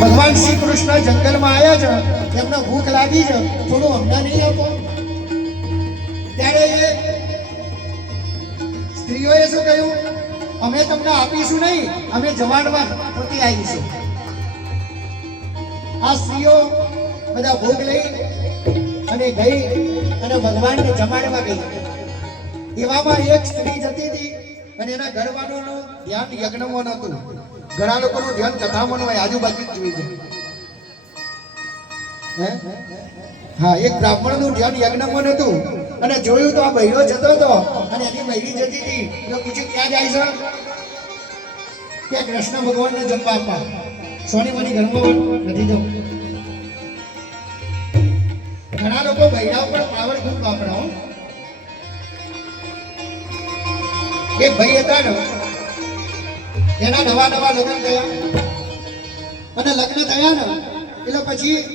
ભગવાન શ્રી કૃષ્ણ જંગલમાં આવ્યા છે, એમને ભૂખ લાગી છે, થોડું અમને નહીં આપો. ત્યારે એ સ્ત્રીઓએ શું કહ્યું? અમે તમને આપીશું નહીં, અમે જવાનમાં પ્રતિ આવીશું. આ સ્ત્રીઓ બધા ભોગ લઈ અને ગઈ અને ભગવાનને જમાડવા ગઈ. એવામાં એક સ્ત્રી જતી હતી અને એના ઘરવાળાનું ધ્યાન યજ્ઞમાં નહોતું. ઘણા લોકોનું ધ્યાન કથામાં હોય, આજુબાજુ જ જોઈ જાય. હા? એક બ્રાહ્મણનું ધ્યાન યજ્ઞમાં હતું અને જોયું તો આ બૈરો જતો હતો, અને એની બૈરી જતી હતી. તો પૂછ્યું ક્યાં જાય છે? કે કૃષ્ણ ભગવાનને જમવા આપવા. સોની મની ઘરમાં નથી જવું. ઘણા લોકો બૈરા ઉપર પાવર ખૂબ વાપરા એક ભાઈ હતા ને એના નવા નવા લગ્ન થયા. અને લગ્ન થયા ને એટલે પછી